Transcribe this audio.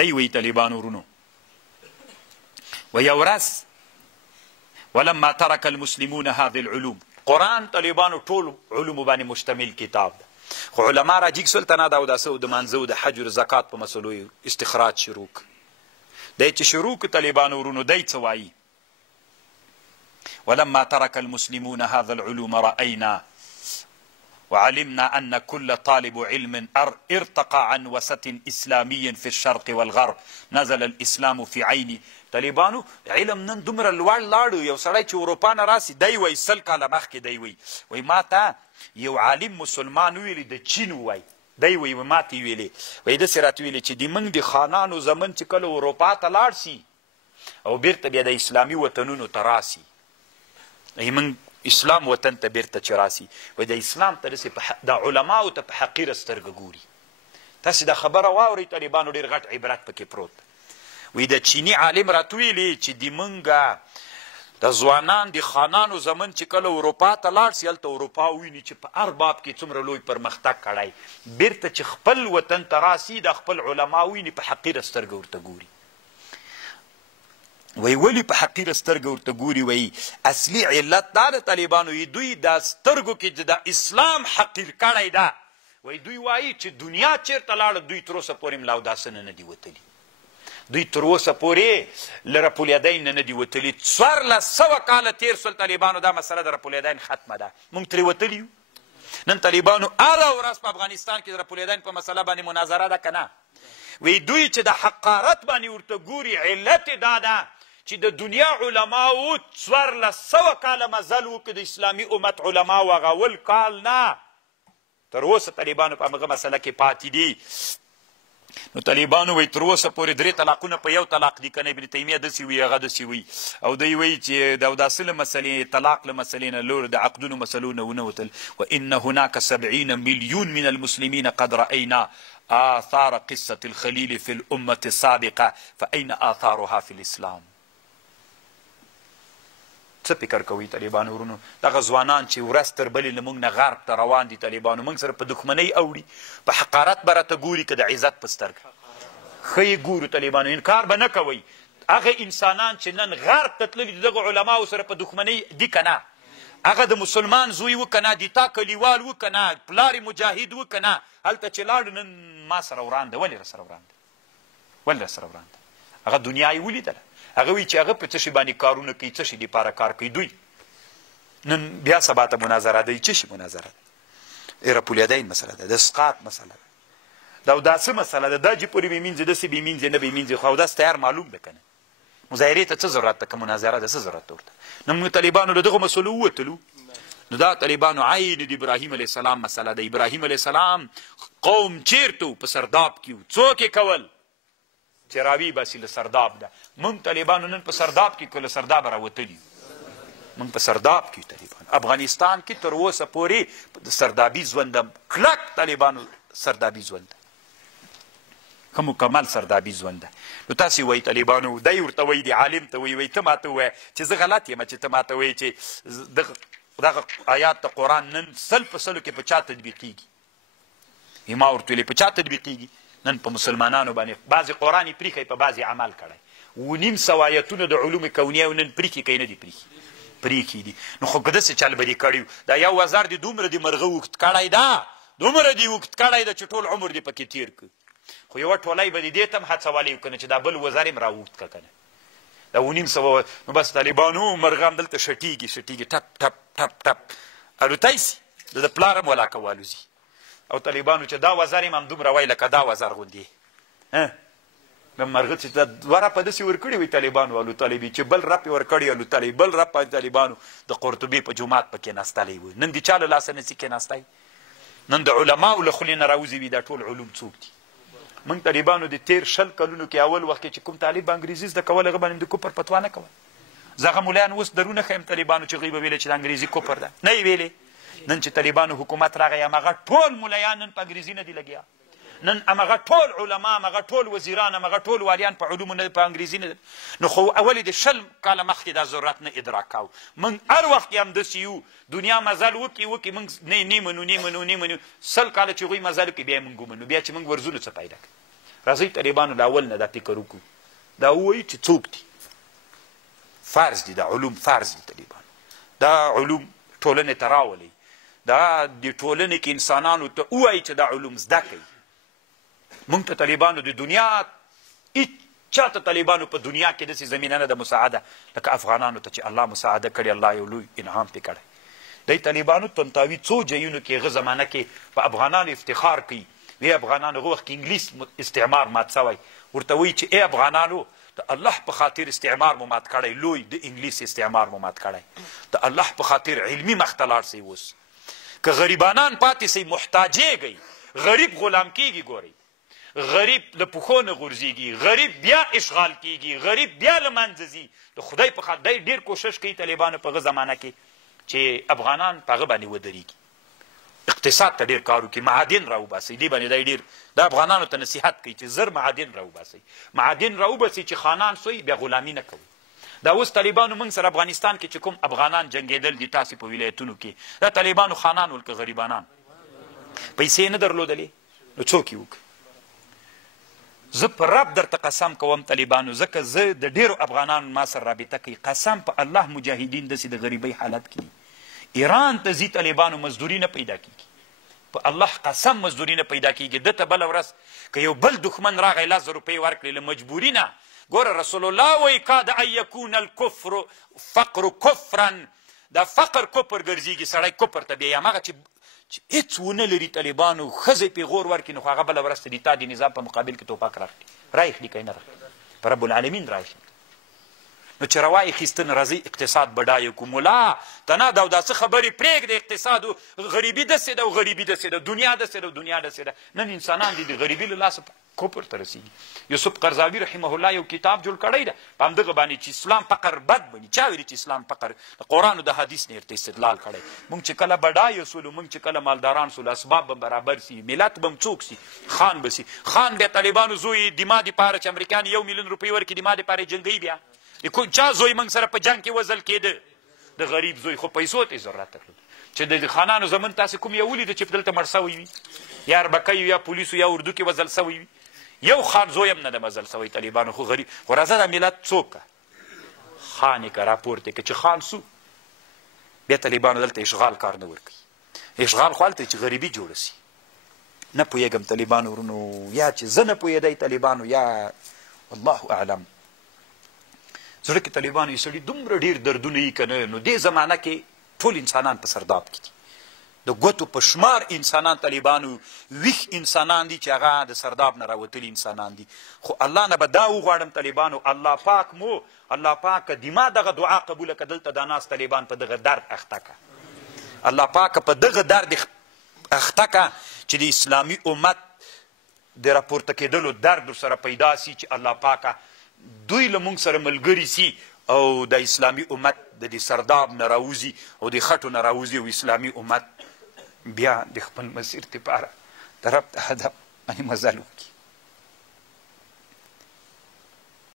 دی وی طالبانو ورونو و یو ورځ ولما ترك المسلمون هذه العلوم قرآن طالبانو ټول علومو باندې مشتمل کتاب ده خو علما را جګ سول تنه د اوداسه او د مانځه او د حج او د زکات په مسلو استخراج شروع دی چې شروع که طالبانو ورونو دی څه وایي ولما ترك المسلمون هذا العلوم رأينا وعلمنا أن كل طالب علم ارتقى عن وسط إسلامي في الشرق والغرب نزل الإسلام في عيني طالبانو علم نن دومره لوړ لاړو یو سړی چې اروپا نه راسي دی وایي 100 کاله مخکې دی وایي ما ته یو عالم مسلمان ویلي د چین وایي دی وایي ما ته یې ویلې وایي داسې راته ویلې چې د موږ د خانانو زمن چې کله اروپا ته لاړ سي او بیرته بیا د اسلامي وطنونو ته راسي موږ اسلام وطن ته بیرته چې راسي وایي د اسلام ته داسې د علماو ته په حقیره سترګه ګوري تاسې دا خبره واورئ طالبانو ډېر غټ عبرت پکې پروت وی د چینی عالم راته ویلي چې د منګه د ځوانان د خانانو زمن چې کله اروپا ته لاړ سي هلته اروپا وویني چې په هر باب کې څومره لوی پرمختګ کړی بیرته چې خپل وطن ته راسي د خپل علما وویني په حقیره سترګه ورته ګوري وی ولې په حقیره سترګه ورته ګوري وی اصلي علت دا د طالبانو وی دوی دا سترګو کې د اسلام حقیر کړی ده وی دوی وایي چې دنیا چیرته لاړه دوی تر اوسه پورې ملا اوداسونه نه دي وتلي دوی تر اوسه پورې له رپولیدین نه دي وتلي 1400 کاله تیر سول طالبانو دا مسله د رپولیدین ختمه ده موږ ترې وتلي یو نن طالبانو هره ورځ په افغانستان کې د رپولیدین په مسله باندې مناظره ده که نه وی دوی چې د حقارت باندې ورته ګوري علت دا ده چې د دنیا علماو 1400 کاله مزل وکړي د اسلامي امت علماو هغه اول کال نه تر اوسه طالبانو په همغه مسله کې پاتې دي نو طالبانو وایي تر اوسه پورې 3 طلاقونه په یو طلاق دي که نه ابن تیمیه داسې وایي هغه داسې وایي او دوی وایي چې د اوداسه له مسلې طلاق له مسلې نه لور د عقدونو مسلو نه ونه وتل وان هناك 70 مليون من المسلمين قد رأينا آثار قصة الخليل في الأمة السابقة فأين آثارها في الإسلام څه فکر کوي طالبانو ورونو دغه ځوانان چې ورځ تر بلې له موږ نه غرب ته روان دي طالبانو موږ سره په دښمنۍ اوړي په حقارت به راته ګوري که د عزت په سترګه ښه یې ګورو طالبانو انکار به نه کوئ هغه انسانان چې نن غرب ته تللي د دغو علماو سره په دښمنۍ دي که نه هغه د مسلمان زوی و که نه د تا کلیوال و که نه پلار مجاهد و که نه هلته چې لاړ نن ما سره وران ده ولې راسره وران ده ولې راسره وران ده هغه دنیا یې ولیدله هغه وایي چې هغه په څه شي باندې کارونه کوي څه شي دپاره کار کوي دوی نن بیا سبا ته مناظره ده څه شي مناظره ده رپولیدین مسله ده د اسقاط مسله ده د اوداسه مسله ده دا چې پورې بېمینځي داسې بېمینځي نه بېمینځي خو اوداس تیار معلوم ده که نه مظاهرې ته څه ضرورت ده که مناظره ده څه ضرورت ده ورته نن موږ طالبانو له دغو مسلو ووتلو نو دا طالبانو عین د ابراهیم علیه السلام مسله ده ابراهیم علیه السلام قوم چیرته و په سرداب کې و څوک یې کول چې راوي باسي له سرداب ده موږ طالبانو نن په سرداب کې که له سردابه راوتلي موږ په سرداب کې طالبان افغانستان کې تر اوسه پورې د سردابي ژوند ده کلک طالبانو سردابي ژوند ده ښه مکمل سردابي ژوند ده نو تاسې وایي طالبانو دی ورته وایي د عالم ته وایي ته ماته ووایه چې زه غلط یم چې ته ماته وایي چې دغه آیات د قرآن نن 100% کې په چا تطبیقېږي ما ورته ویلې په چا تطبیقېږي نن په مسلمانانو باندې بعضې قرآن یې پریښی په بعضې عمل کړی 900 آیتونه د علوم کونیه او نن پریښي که یې نه دي پریښي دي نو خو که داسې چل به دې کړي دا یو وزر دې دومره د مرغه اوږد کړی ده دومره دې اوږد کړی ده چې ټول عمر دې پکې تېر کړ خو یوه ټولۍ به دې دې ته هم هڅولی و که نه چې دا بل وزر یې هم را اوږد کړه که نه دا 900 نو بس طالبانو مرغه هم دلته شټېږي ټپ ټپ ټپ ټپ الوتی سي د پلار هم ولاکه والوځي او طالبانو چې دا وزر یې هم همدومره وایي لکه دا وزر غوندې د مرغه چې دوه رپه داسې ورکړي وي طالبانو الوتلی چې بل رپ یې ورکړي الوتلی بل رپ طالبانو د قرطبي په جومات په کېناستلی وي نن د چا له لاسه نسي کېناستی نن د علماو له خولې نه راوځي وي دا ټول علوم څوک دي موږ طالبانو د تیر 10 کلونو کې اول وخت کې چې کوم طالب به انګریزي زده کول هغه باندې د کفر فتوا نه کول زه هغه ملایان اوس درونه ښیم طالبانو چې هغوی به ویلې چې د انګریزي کفر ده نه یې ویلې نن چې طالبانو حکومت راغی همغه ټول ملایان نن په انګریزي نه دي لګیا نن همغه ټول علما همغه ټول وزیران همغه ټول والیان په علومو نه په انګریزي نه نو خو اولې د 20 کاله مخکې دا ضرورت نه ادراک کوو موږ هر وخت کې همداسې یو دنیا مزل وکړي موږ نه منو 100 کاله چې هغوی مزل وکړي بیا یې موږ ومنو بیا چې موږ ورځو نو څه پیدا کوي راځئ طالبانو له اول نه دا فکر وکړو دا ووایي چې څوک دي فرض دي دا علوم فرض دي طالبانو دا علوم ټولنې ته راولئ دا د ټولنې کې انسانانو ته ووایي چې دا علوم زده کوي موږ ته طالبانو د دنیا هېڅ چاته طالبانو په دنیا کې داسې زمینه نه ده مساعده لکه افغانانو ته چې الله مساعده کړې الله یو لوی انعام پې کړی دی طالبانو تنتاوي څو ځایونو کې هغه زمانه کې په افغانانو افتخار کوي وی افغانانو هغه وخت کې انګلیس استعمار مات سوی ورته وایي چې ای افغانانو د الله په خاطر استعمار مو مات کړی لوی د انګلیس استعمار مو مات کړی د الله په خاطر علمي مخته لاړ سئ اوس که غریبانان پاتې سئ محتاجېږئ غریب غلام کیږي ګورئ غریب له پښو نه غورځېږي غریب بیا اشغال کیږي غریب بیا له منځه ځي د خدای په خاطر دی ډېر کوشش کوي طالبانو په هغه زمانه کې چې افغانان په هغه باندې ودرېږي اقتصاد ته ډېر کار وکړي معادن راوباسئ دې باندې دی ډېر د افغانانو ته نصیحت کوي چې زر معادن راوباسئ معادن راوباسئ چې خانان سوی بیا غلامي نه کوئ دا اوس طالبانو موږ سره افغانستان کې چې کوم افغانان جنګېدل دي تاسې په ولایتونو کې دا طالبانو خانان ول که غریبانان پیسې نه درلودلې نو څوک یې وکړي زه په رب درته قسم کوم طالبانو ځکه زه د ډېرو افغانانو ما سره رابطه کوي قسم په الله مجاهدین داسې د غریبۍ حالت کې دي ایران ته ځي طالبانو مزدوري نه پیدا کېږي په الله قسم مزدوري نه پیدا کېږي ده ته بله ورځ که یو بل دښمن راغی 1000 روپۍ ورکړي له مجبوري نه ګوره رسول الله وایي کاد ان یکون الکفر فقر کفرا دا فقر کفر ګرځېږي سړی کفر ته بیا هماغه چې هېڅ ونه لري طالبانو ښځې پې غور ورکړي نو خو هغه بله ورځ ته د تا د نظام په مقابل کې توپک راخلي رایخلي که یې نه راخلي په رب العالمین رایخلي نو چې روا اخیستن راځئ اقتصاد بډایه کړو ملا ته نه دا څه خبرې پرېږده اقتصاد غریبي داسې ده او غریبي داسې ده دنیا داسې ده او دنیا داسې ده نن انسانان دي د غریبي له لاسه کفر ته رسېږي یوسف قرضاوي رحمه الله یو کتاب جوړ کړی ده په همدغه باندې چې اسلام فقر بد بني چا ویلي چې اسلام فقر د قرآن او د حدیث نه ورته استدلال کړی موږ چې کله بډایه سولو موږ چې کله مالداران سولو اسباب به برابر سي ملت به څوک سي خان به سي خان بیا طالبانو زوی دما دپاره چې امریکایان 1 میلیون روپۍ ورکړي دما دپاره یې جنګوي بیا چا زوی موږ سره په جنګ کې وزل کېده د غریب زوی خو پیسو ته یې ضرورت درلود چې د خانانو زمن تاسې کوم یو ولیده چې دلته مړ سوی وي یا اربکیو یا پولیسو یا اردو کې وزل سوی وي یو خان زوی هم نه ده مزل سوی طالبانو خو غریب خو راځه دا ملت څوک که خان یې که راپورته که چې خان سو بیا طالبانو دلته اشغال کار نه ورکوي اشغال خو هلته چې غریبي جوړه سي نه پوهېږم طالبانو ورونو یا چې زه نه پوهېدی طالبانو یا والله اعلم زړه کې طالبانو یې سړي دومره ډېر دردونه یي که نه نو دې زمانه کې ټول انسانان په سرداب کې دي د ګوتو په شمار انسانان طالبانو ویښ انسانان دي چې هغه د سرداب نه راوتلي انسانان دي خو الله نه به دا وغواړم طالبانو الله پاک مو الله پاک دما دغه دعا قبوله که دلته دا ناست طالبان په دغه درد اخته که الله پاک په دغه درد اخته که چې د اسلامي امت د راپورته کېدلو درد ورسره پیدا سي چې الله پاکه دوی له موږ سره ملګري سي او د اسلامي امت د دې سرداب نه راوځي او د خټو نه راوځي او اسلامي امت بیا د خپل مسیر دپاره د رب د هدف باندې مزل وکړي